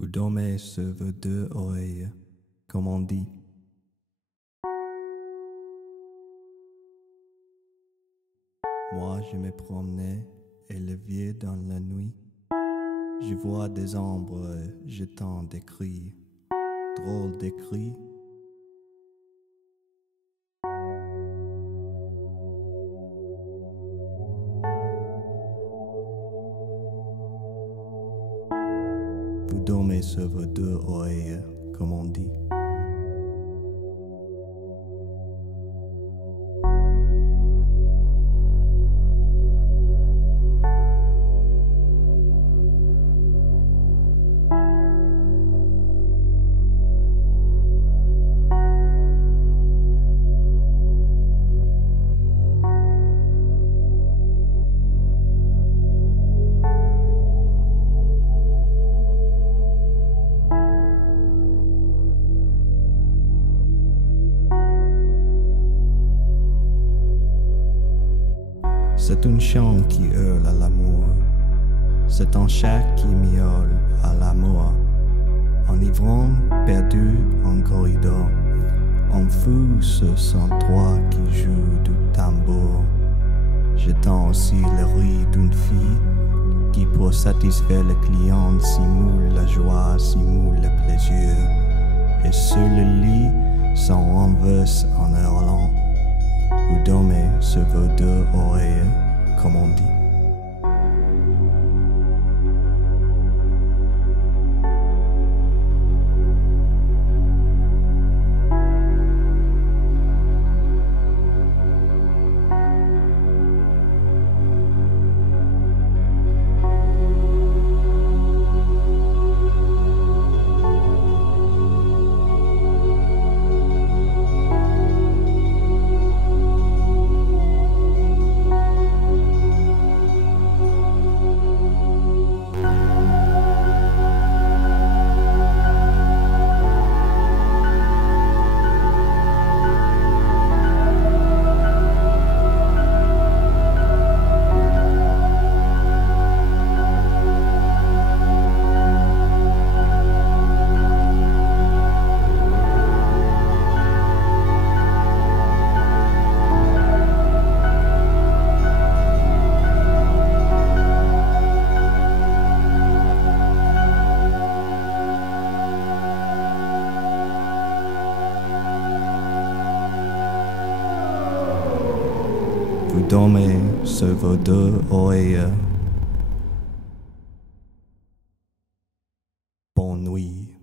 Vous dormez sur vos deux oreilles, comme on dit. Moi, je me promenais élevé dans la nuit. Je vois des ombres jetant des cris, drôles de cris. Vous dormez sur vos deux oreilles, comme on dit. C'est un chant qui hurle à l'amour. C'est un chat qui miaule à la mort. Un ivrogne perdu en corridor. Un fou sur son toit qui joue du tambour. J'entends aussi le rire d'une fille qui, pour satisfaire le client, simule la joie, simule le plaisir. Et sur le lit, s'en renverse en hurlant. Vous dormez sur vos deux oreilles, comme on dit. Vous dormez sur vos deux oreilles. Bonne nuit.